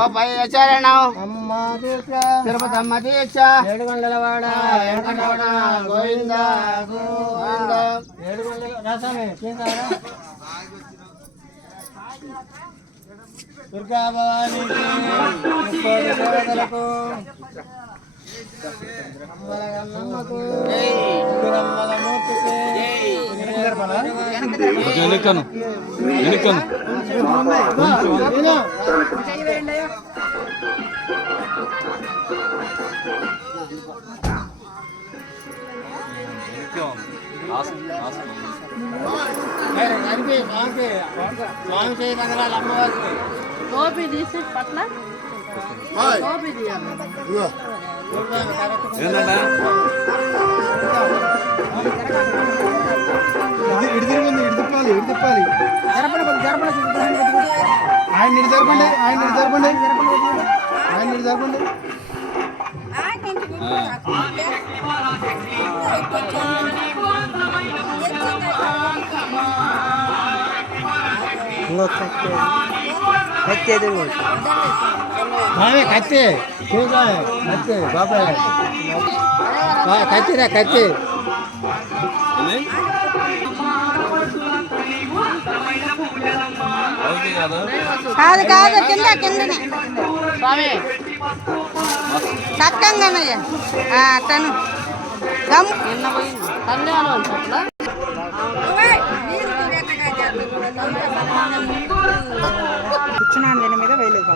గోపయ్య చరణం అమ్మ దీక్ష తిరుపతమ్మ దీక్ష ఏడుగొండలవాడ వెంకటరమణ గోవింద గోవింద ఏడుగొండల రాసామే చేశారా దుర్గా భవానీకి ముక్కోటి దేవతలకు అమ్మలగన్నమ్మకు దుర్గమ్మల మూర్తికి వెనకను వెనకను స్వామి చేయి కదలాలి అమ్మవారికి గోపి తీసి పట్ల గోపి తీయాలి ఏంటంటే ఇటు తిప్పాలి ఆయన ఇటు జరపండి కత్తి కత్తి బాబాయ్ కత్తిరా కత్తి కాదు కాదు కింద కిందనే చక్కంగానయ్యా తను గమ్ నిన్న పోయింది కళ్యాణం అట్లా కూర్చున్నాను దీని మీద వేయలేదు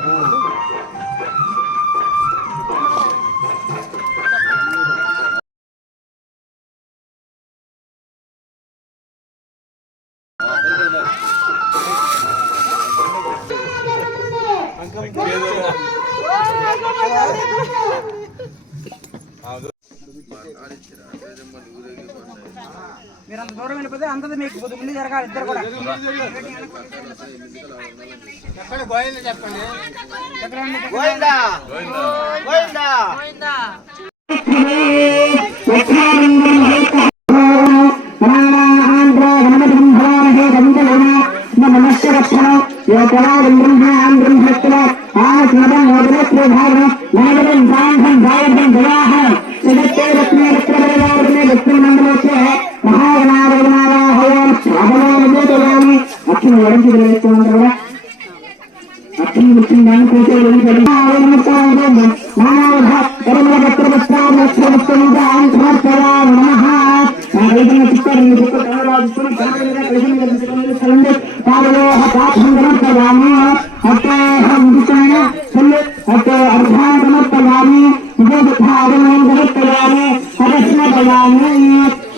మీరు అంత దూరం వెళ్ళిపోతే అంతది మీకు కొద్ది ముందు జరగాలి ఇద్దరు కూడా చెప్పండి గోవిందా గోవిందా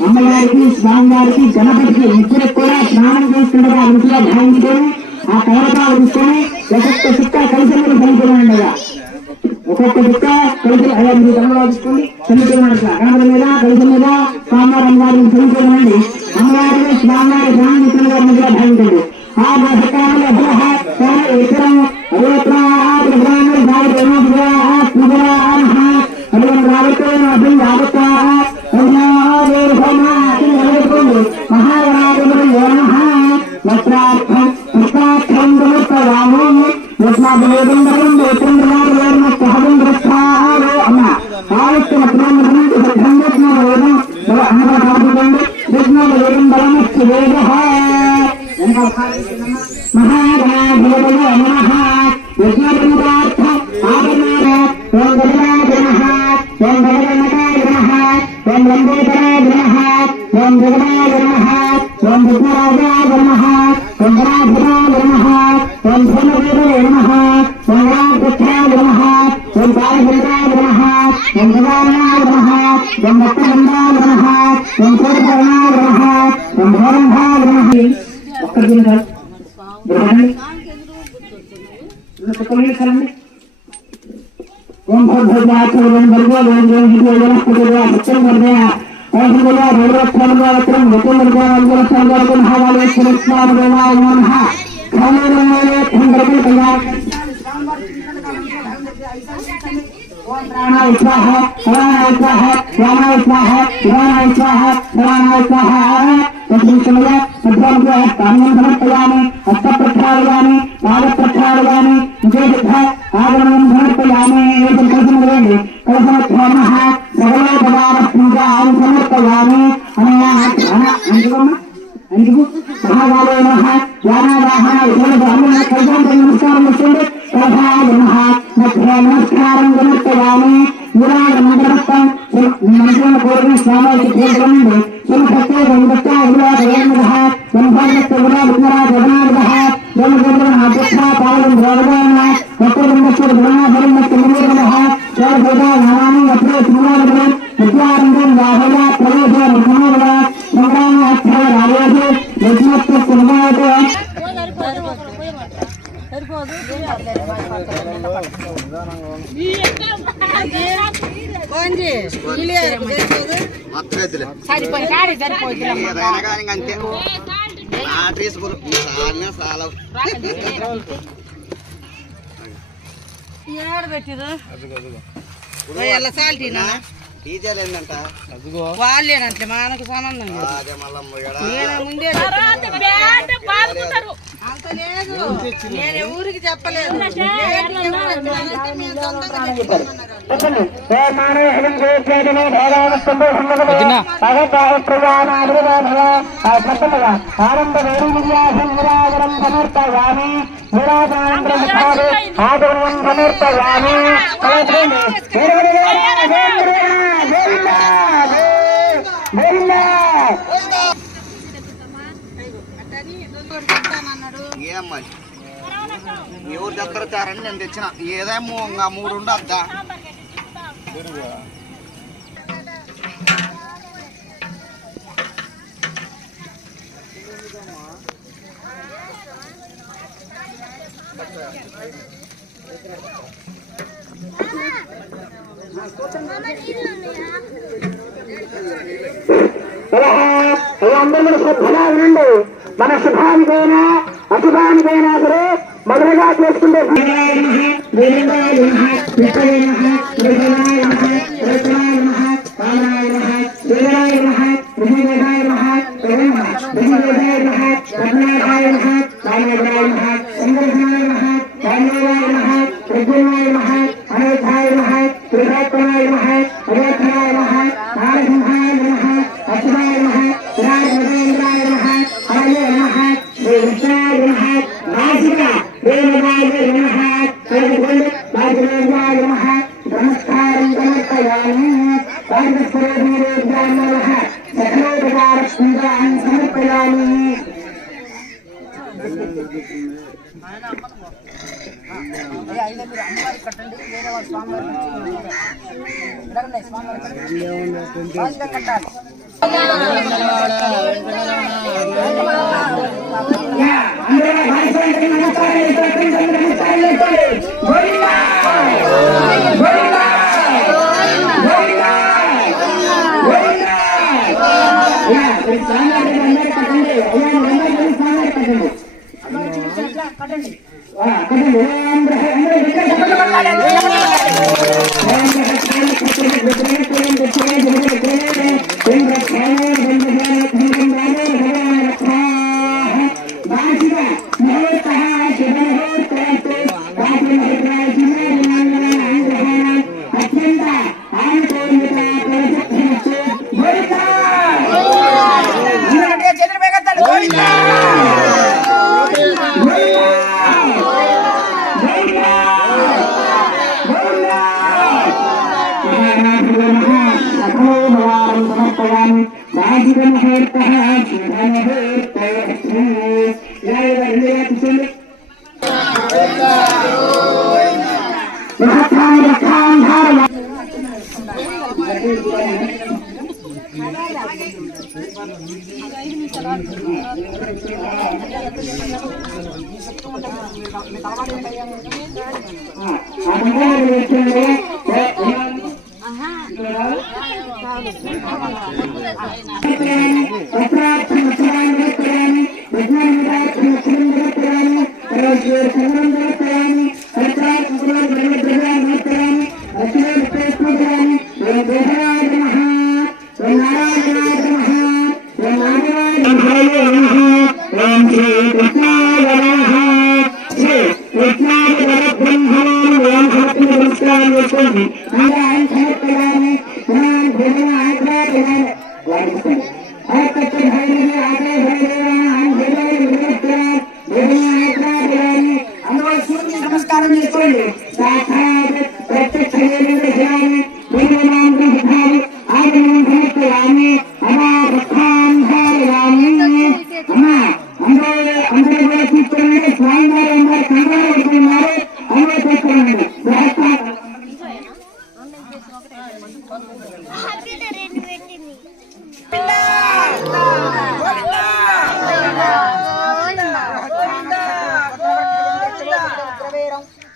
అమ్మగారికి స్వామివారికి గణపతికి ఇద్దరు కూడా స్నానం చేస్తుండగా ఇంట్లో భావించుకొని ఆ కవరపాలు తీసుకొని ఒక్కొక్క చుక్క కలిసి చనిపోయినా ఒక్కొక్క చుక్క కలిసి అయ్యా మీరు ధన్యవాదించుకోండి చనిపోయినాడు గణపతి మీద కలిసి మీద స్వామివారి అమ్మగారిని చనిపోయినండి అమ్మగారిని స్వామివారి స్నానం గారి మీద భావించండి ఆ సకాలంలో పాదపక్షాలు కానీ విశేష ఆగమనం సమర్పయామి కలిసినటువంటి కలిసినోత్సవ సకలోపదార పూజ సమర్పయామి అందుకు మహాగాలయ జ్ఞానావాహన నమస్కారం వస్తుంది నమస్కారం సమర్పయామి మంత్రం మంత్రం కోరిన స్వామి కోరుకోండి వాళ్ళేనంటే మనకు సంబంధం ముందే అంత లేదు. నేను ఊరికి చెప్పలేదు. ఏమ్మా ఎవరు తెస్తారని నేను తెచ్చిన ఏదేమో ఇంకా 3 ఉండద్దా అందరూ శ్రద్ధగా వినండి. మన శుభానికైనా అశుభానికైనా సరే మొదలుగా చేసుకుంటే శ్రీ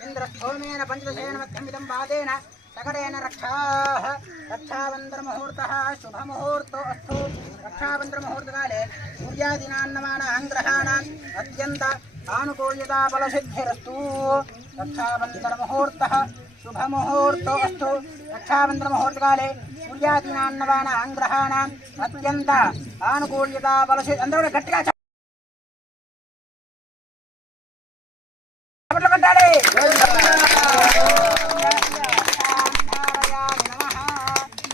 ఇంద్రస్థోమేన పంచదశేన మధ్యమిదం పాదేన సకటేన రక్షాబంధరముహూర్తః శుభముహూర్తో అస్తు. రక్షాబంధరముహూర్తకాలే సూర్యాదీనాన్నమానాం గ్రహాణాం అత్యంత ఆనుకూల్యతా బలసిద్ధిరస్తు. రక్షాబంధరముహూర్తః శుభముహూర్తో అస్తు. రక్షాబంధరముహూర్తకాలే సూర్యాదీనాన్నమానాం గ్రహాణాం అత్యంత ఆనుకూల్యతా బలసిద్ధి. అందరూ గట్టిగా కొట్టాలి.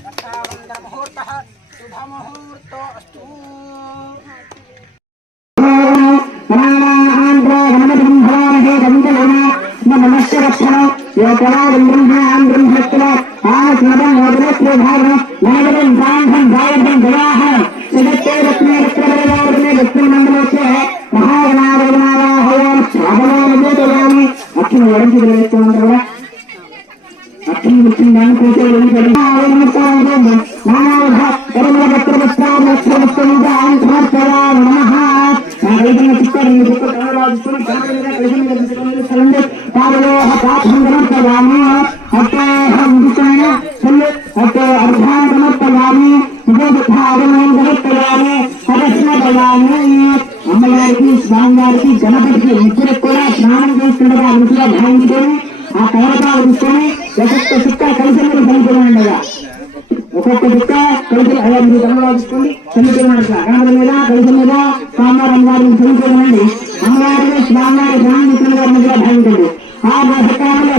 రక్షాబంధరముహూర్తః శుభముహూర్తో అస్తు. అమ్మగారికి స్వామివారికి గణపతికి ఇద్దరు కూడా స్నానం చేస్తుండగా ఇంట్లో భావించుకొని ఆ కవరపాలు తీసుకొని ఒక్కొక్క చుక్క కలిసి చనిపోయినా ఒక్కొక్క చుక్క కలిసి అలా మీరు గమనించుకొని చనిపోయినా గణపతి మీద కలిసి మీద స్వామివారి అమ్మగారిని చనిపోయినండి. అమ్మగారికి స్వామివారి స్నానం చేస్తుండగా మధ్య భావించండి. ఆ దశకాలంలో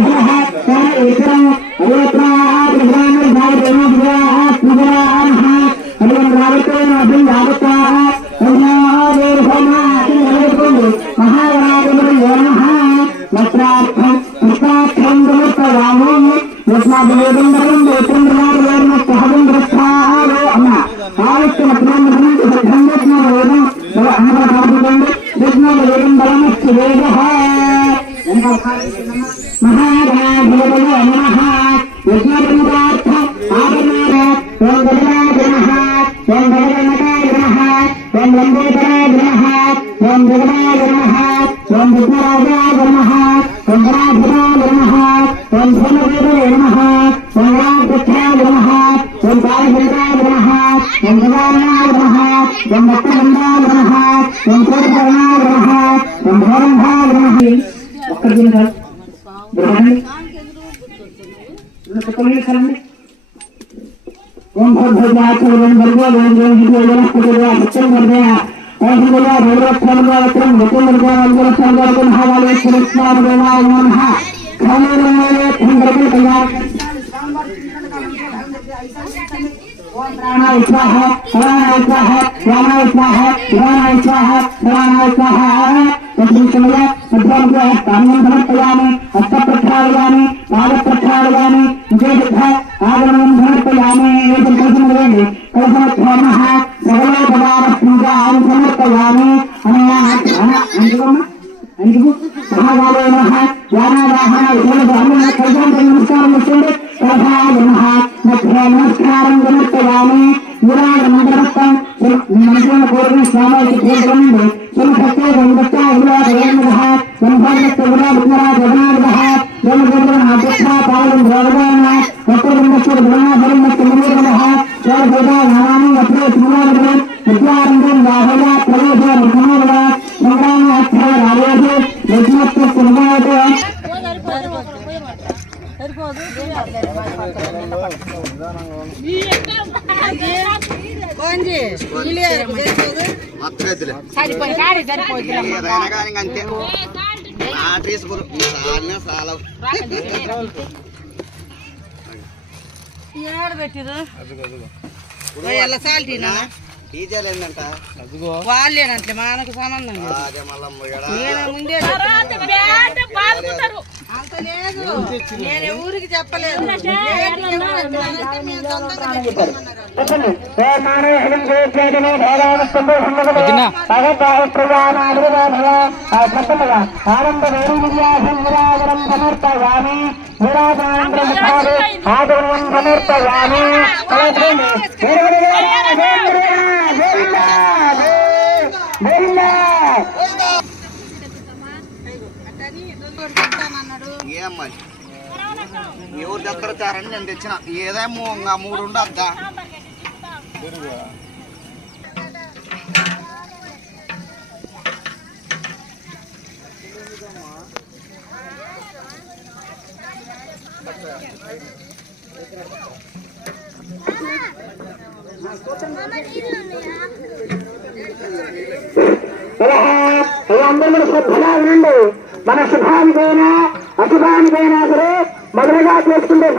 డీజేలు ఏంటంట వాళ్ళేనంటే మనకు సంబంధం అదే మళ్ళీ అంత లేదు, నేను ఊరికి చెప్పలేదు. ఏమ్మా ఎవరు దగ్గరతారని నేను తెచ్చిన ఏదేమో ఇంకా 3 ఉండద్దా. అందరూ మన శ్రద్ధగా వినండి. మన శుభానికైనా అశుభానికైనా సరే మొదలుగా చేసుకుంటే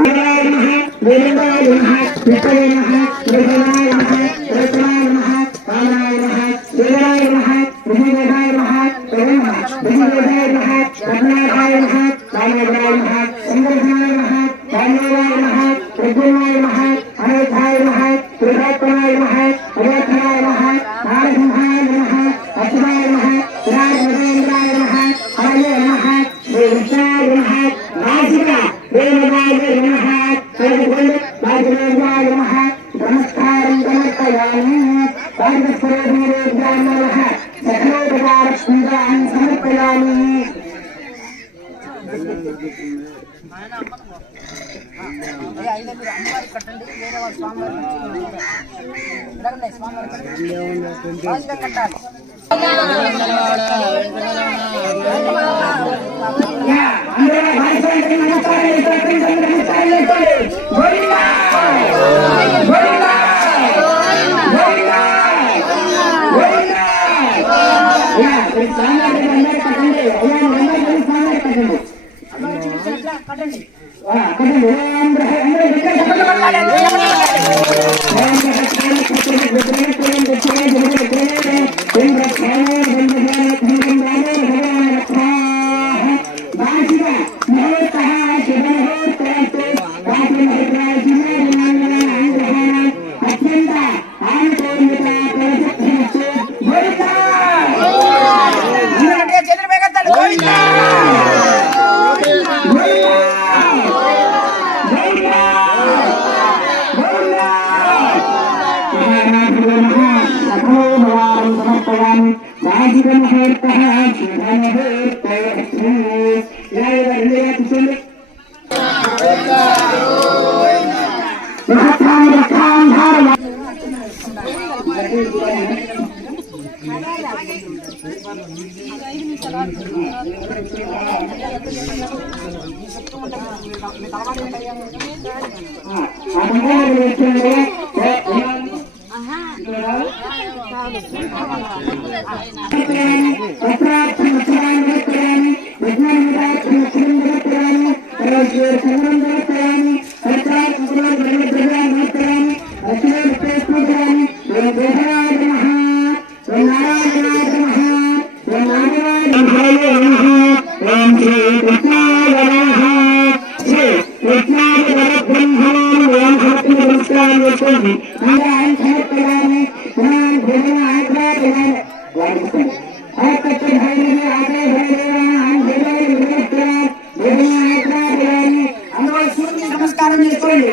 నమస్కారం చేసుకోండి.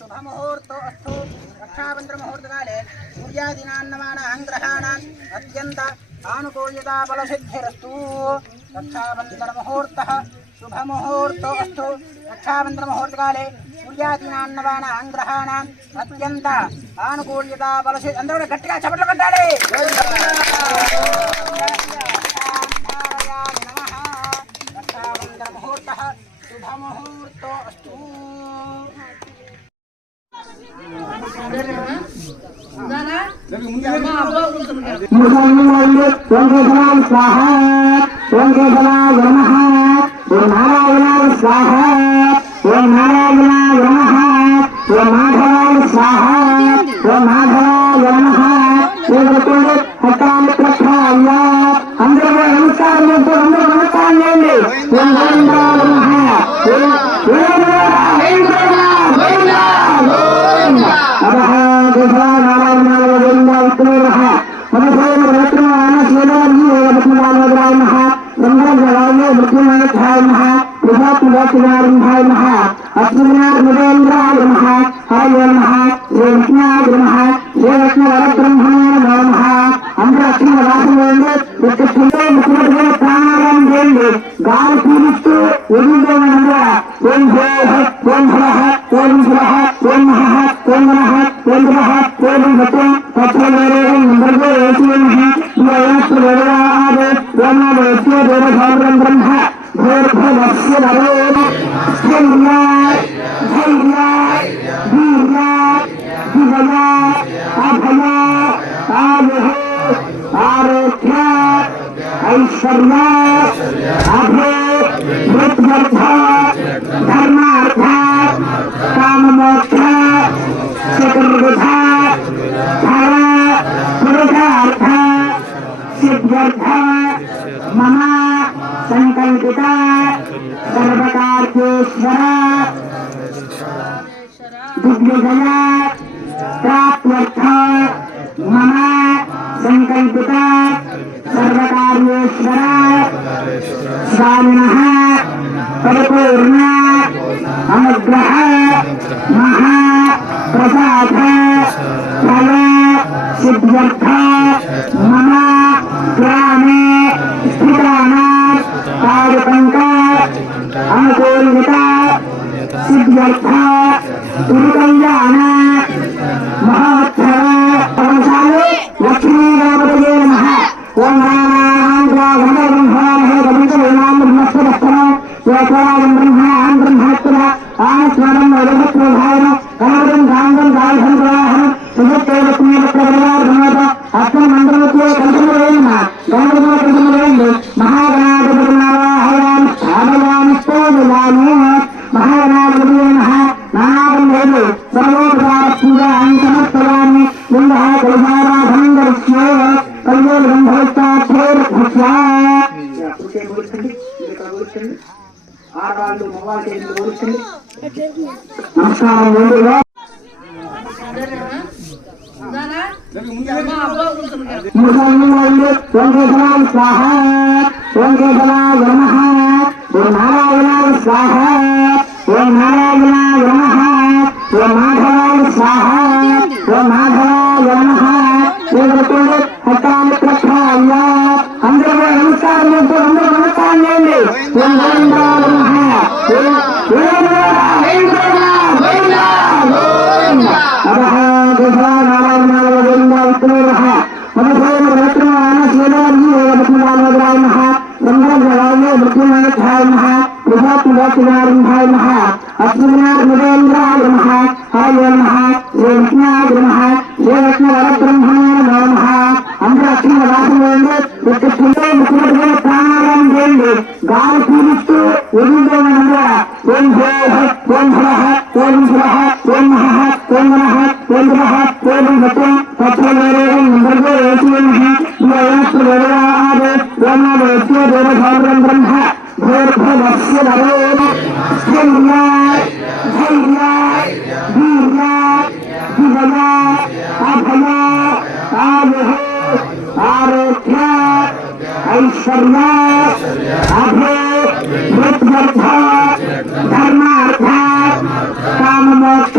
शुभमुहूर्तो रक्षाबन्धमुहूर्तकाले सूर्यादीनान्नमानां ग्रहाणाम् अत्यन्त आनुकूल्यता बलसिद्धिरस्तु। रक्षाबन्धमुहूर्तः शुभमुहूर्तो अस्तु। रक्षाबन्धमुहूर्तकाले ఊర్జాదీనాన్నవాన ఆంగ్రహాణం అత్యంత ఆనుకూల్యత బలసి అందరూ కూడా గట్టిగా చప్పట్లు కొట్టాలి. ముహూర్త శుభముహూర్తో అస్తు. स्वाहा ओम केशवाय नमः ओम नारायणाय स्वाहा ओम नारायणाय नमः ओम माधवाय स्वाहा ओम माधवाय नमः అందరూ నమస్కారం చేస్తూ అందరూ నమస్కారం చేయండి. ఓం గోవిందాయ నమః ఓం గాలి పీలిస్తూ ఎదుగుతున్న ఓం భోః ఓం హరః ఓం శివః ఓం మహః ఓం మనః ఓం గ్రహః ఓం భక్తం తత్వవేదం నంబర్గో ఏకీనః యోయాస్త్రవేదాదే ఓమాదేశ్య దేవభావం బ్రహ్మ భూర్భువస్య నరోమ ధైర్యాయ ధైర్యాయ ధీర్యాయ ధివయా అభయా ఆయుః ఆరోగ్య ఐశ్వర్య అభయ మృత్యర్థ ధర్మార్థ కామమోక్ష చతుర్విధ ఫల పురుషార్థ సిద్ధ్యర్థ మమ సంకల్పిత సర్వకార్యేశ్వర దిగ్విజయ ప్రాప్త్యర్థ మమ సంకల్పిత సర్వకార్యేశ్వర స్వామినః పరిపూర్ణ అనుగ్రహ మహా ప్రసాద ఫల సిద్ధ్యర్థ మమ గ్రామే స్థితానాం పాదపంక అనుకూలిత సిద్ధ్యర్థ తిరుకల్యాణ మహోత్సవ అవసాలు లక్ష్మీదేవతయే నమః. ఓం బ్రహ్మస్వరం బ్రహ్మణ ఆస్వరం వరభద్రభావన కమలం గాంగం గాయహం ప్రవాహం సుభద్రేవత్మేవత్రవరాధనోత అస్మ మంత్రవత్యే కంఠములేన గణపతిలో కంఠములేండి మహాగణాధిపతినావాహయామి స్థాపయామి స్తోమిలామి మహాగణాధిపతియే నమః. నానాగం లేదు సర్వోపచార పూజాం సమర్పయామి లింగః కలుషారాధనం కరిష్యే కల్యోగం భవత్తార్థేర్భక్ష్యా. ఆడవాళ్ళు మగవాళ్ళు చేతులు కూర్చండి. నమస్కారం. ముందుగా ఓం స్వాహ ఓం కేశవాయ నమః ఓం నారాయణాయ స్వాహ ఓం నారాయణాయ నమః ఓం మాధవాయ స్వాహ ఓం మాధవాయ నమః హస్తాన్ని ప్రక్షాళ్య అందరూ నమస్కారం చేస్తూ అందరూ నమస్కారం చేయండి. ఓం గోవిందాయ నమః ఓం గాలి పీలిస్తూ ఎదుగుతున్న ఓం భోః ఓం హరః ఓం శివః ఓం మహః ఓం మనః ఓం గ్రహః ఓం భక్తం తత్వవేదం నంబర్గో ఏకీనః యోయాస్త్రవేదాదే ఓమాదేశ్య దేవభావం బ్రహ్మ భూర్భువస్య నరోమ ధైర్యాయ ధైర్యాయ ధీర్యాయ ధివయా అభయా ఆయుః ఆరోగ్య ఐశ్వర్య అభయ మృత్యర్థ ధర్మార్థ కామమోక్ష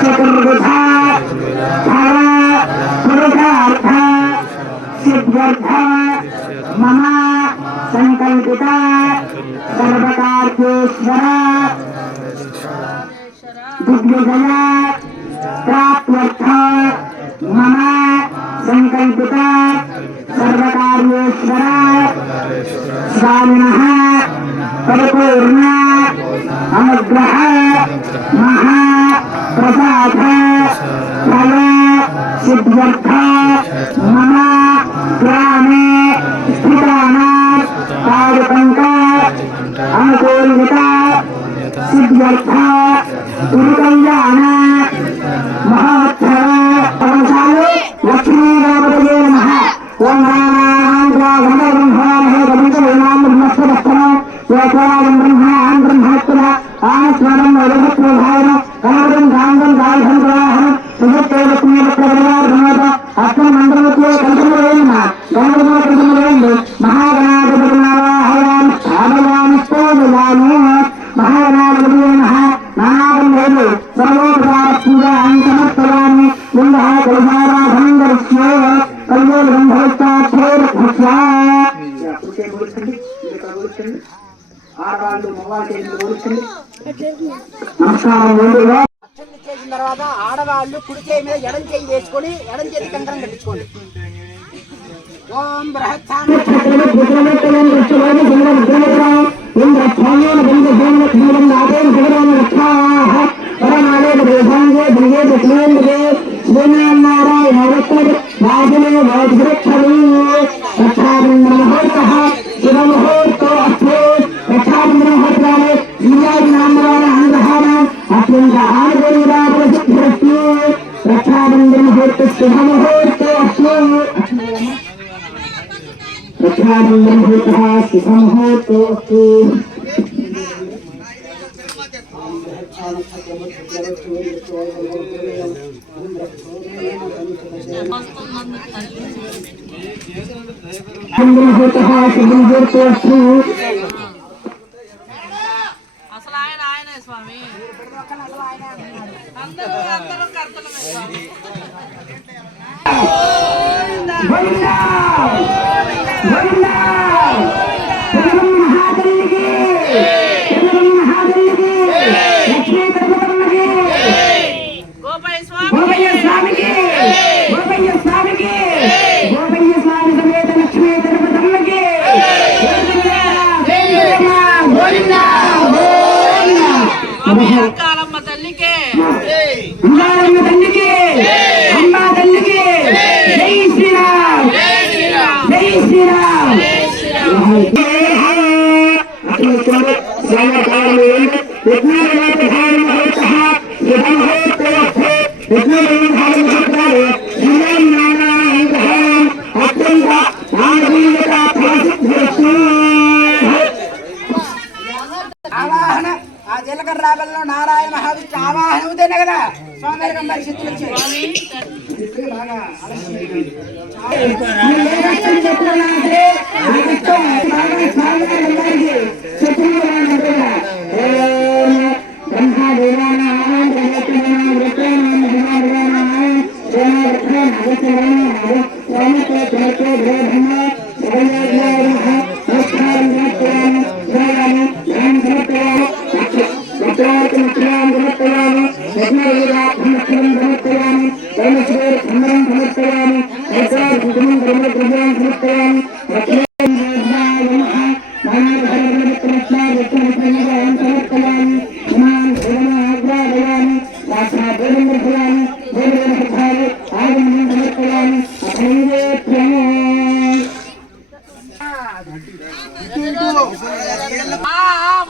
చతుర్విధ ఫల పురుషార్థ సిద్ధ్యర్థ మమ సంకల్పిత సర్వకార్యేశ్వర दिग्विजया प्राप्त्यर्थ मम संकल्पित सर्वकार्येश्वर स्वामिनः परिपूर्ण अनुग्रह महाप्रसाद फल सिद्ध्यर्थ मम ग्रामे स्थितानां पादपङ्क अनुकूलता सिद्ध्यर्थ गुरुकल्याण महोत्सव अवसाने लक्ष्मीदेवतये नमः। ओम చేసిన తర్వాత ఆడవాళ్ళు కుడి చేయి మీద ఎడం చేయి వేసుకొని ఎడం చేతి కంకణం కట్టించుకోండి. ఓం బృహత్సామి అసలు ఆయనే స్వామి అందరూ కర్తలమే స్వామి. కాలమ్మ తల్లికే అమ్మా తల్లికి జై శ్రీరామ్ జై శ్రీరామ్. ఆవాహన ఆ జీలకర్ర రాబల్లో నారాయణ మహావిష్ణు ఆవాహన అవుతేనే కదా స్వామి గారికి అందరికి శక్తులు వచ్చాయి.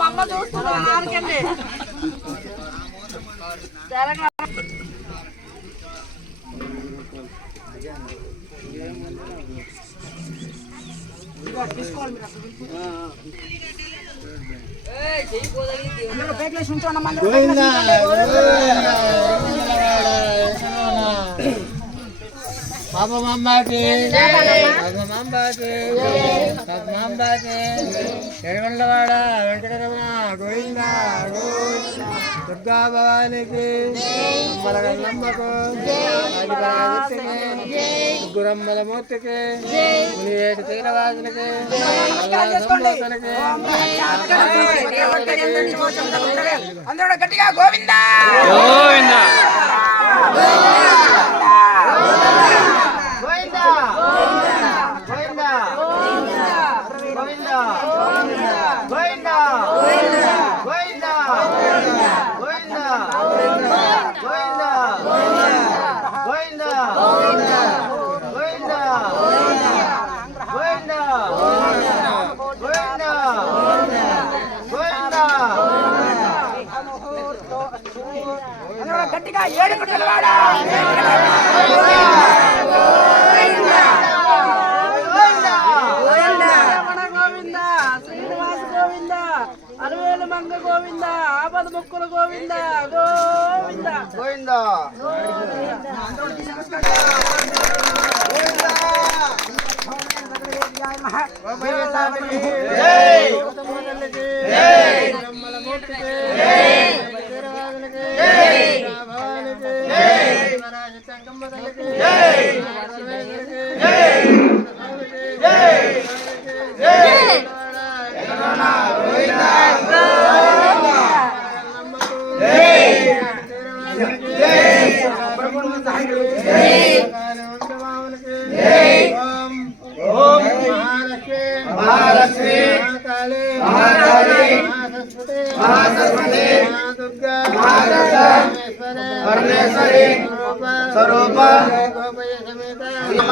అమ్మ చూస్తున్నా ఆరికండి పేట్లేసి ఉంచండి అమ్మ. పాపమాంబాకి పద్మాంబాకి ఎడగొండవాడ వెంకటరమణ గోవింద దుర్గా భవానికి అమ్మలగన్నమ్మకు గురమ్మల మూర్తికి మునివేటి తీరవాసులకి అందరూ గట్టిగా గోవిందా గోవిందా గట్టిగా ఏడు గుట్టలవాడా గోవింద శ్రీనివాస గోవింద అరవేలు మంగ గోవింద ఆపద ముక్కుల గోవింద గోవింద గోవింద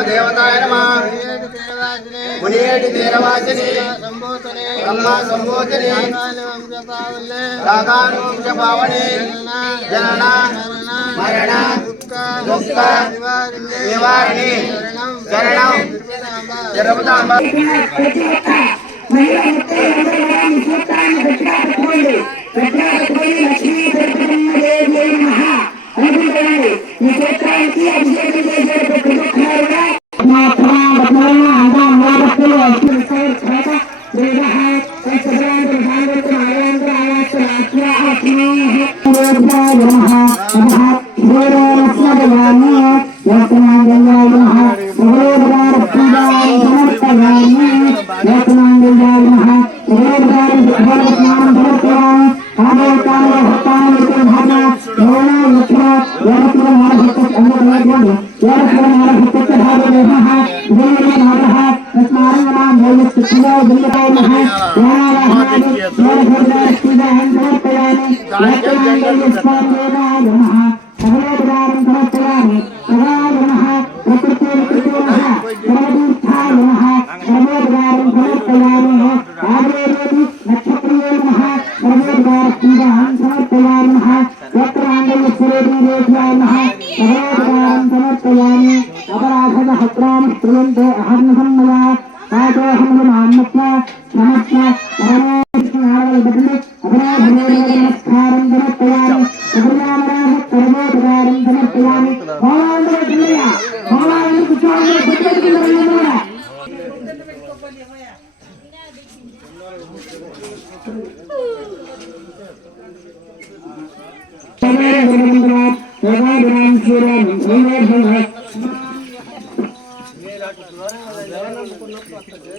దేవతాయ నమః మునియేటి తీరవాసిని బ్రహ్మ సంభూతిని రాగాను వంశ పావని జనన మరణ దుఃఖ నివారిణి శరణం జరుగుతాంబ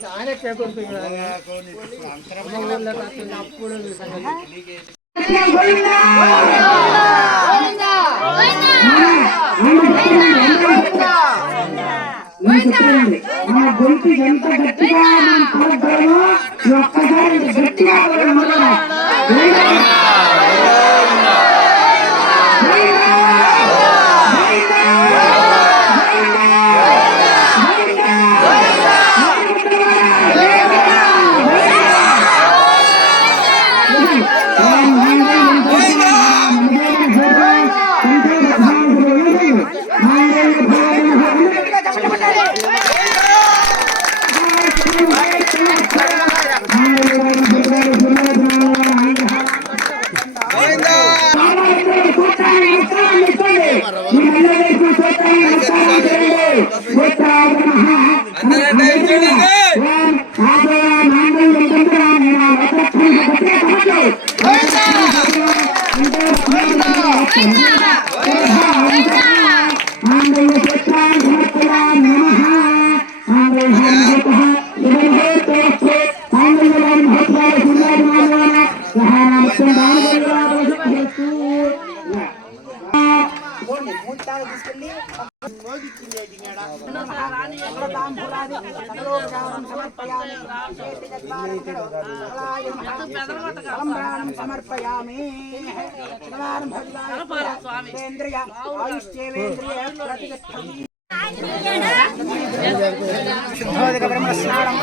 ఆయన చేకూరుతున్నాడు అప్పుడు మన గొంతు ఎంత గట్టిగా మనం పలకగలమో ఒక్కసారి గట్టిగా మూర్తాలు తీసుకెళ్ళి సమర్పయామి బ్రహ్మ స్నానం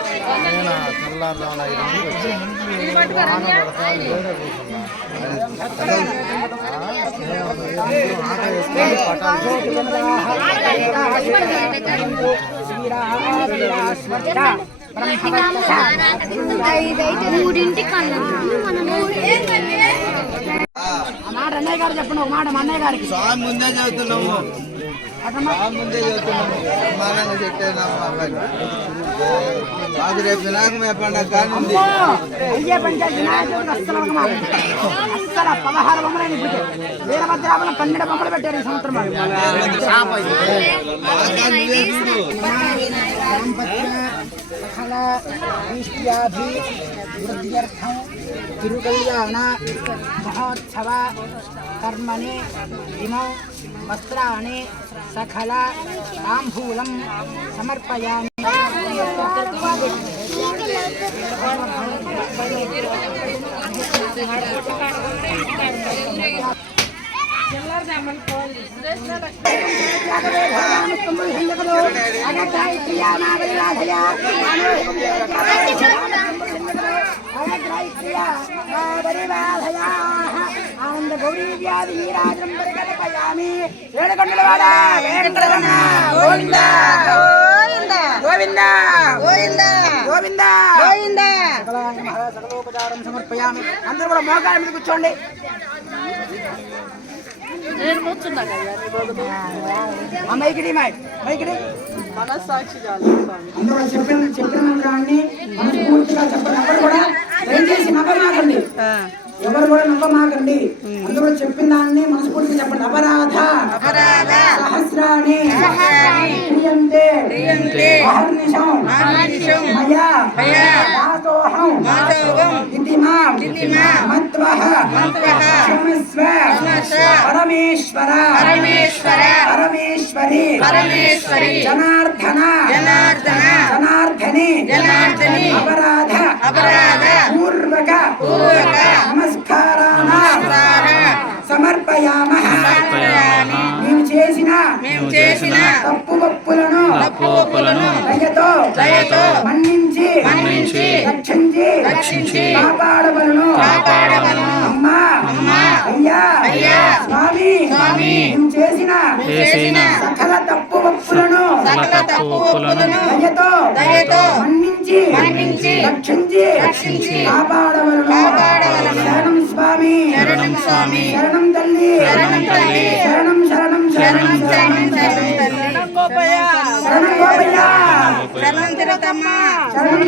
మాట అన్నయ్య గారు చెప్పండి ఒక మాట మా అన్నయ్య గారికి స్వామి ముందే చదువుతున్నాము ముందే చదువుతున్నాము సమానంగా చెప్పేది రేపు వినాయకమే పండుగ కానీ అయ్యే పంచాయతీ వినాయకుడికి అస్సలు ఒక మాట అస్సలు 16 బొమ్మలు ఇప్పుడు వీరభద్రాపురం 12 బొమ్మలు పెట్టారు ఈ సంవత్సరం తిరుకల్యాణ మహోత్సవ కర్మణి ఇమౌ వస్త్రాణి సకల తాంబూలం సమర్పయామి ఆనంద గౌరీ వ్యాధి రాజం పరికల్పయామి ఏడుకొండలవాడ వెంకటరమణ గోవింద గోవింద గోవింద గోవింద గోవింద సకలోపచారం సమర్పయామి. అందరూ కూడా మోకాళ్ళ మీద కూర్చోండి. నేను కూర్చున్నా మైకిడి మైకిడి మనస్సాక్షి అందరూ చెప్పిన దాన్ని మనస్ఫూర్తిగా చెప్పండి. ఎవరు కూడా దయచేసి నమ్మమాకండి, ఎవరు కూడా నమ్మమాకండి. అందరూ చెప్పిన దాన్ని మనస్ఫూర్తిగా చెప్పండి. అపరాధ సహస్రాణి క్రియంతే అహర్నిశం మయా దాసోహం ఇతి మాం మత్వః క్షమస్వ పరమేశ్వర పరమేశ్వరి జనార్దనే అపరాధ పూర్వక నమస్కారాణ సమర్పయామః. మేము చేసిన తప్పు ఒప్పులను దయతో మన్నించి రక్షించి కాపాడవలను. అమ్మా అయ్యా స్వామి మేము చేసిన సకల తప్పు ఒప్పులను దయతో మన్నించి రక్షించి కాపాడవలను. శరణం స్వామి శరణం తల్లి శరణం గోపయ్య శరణం శరణం తిరుతమ్మ శరణం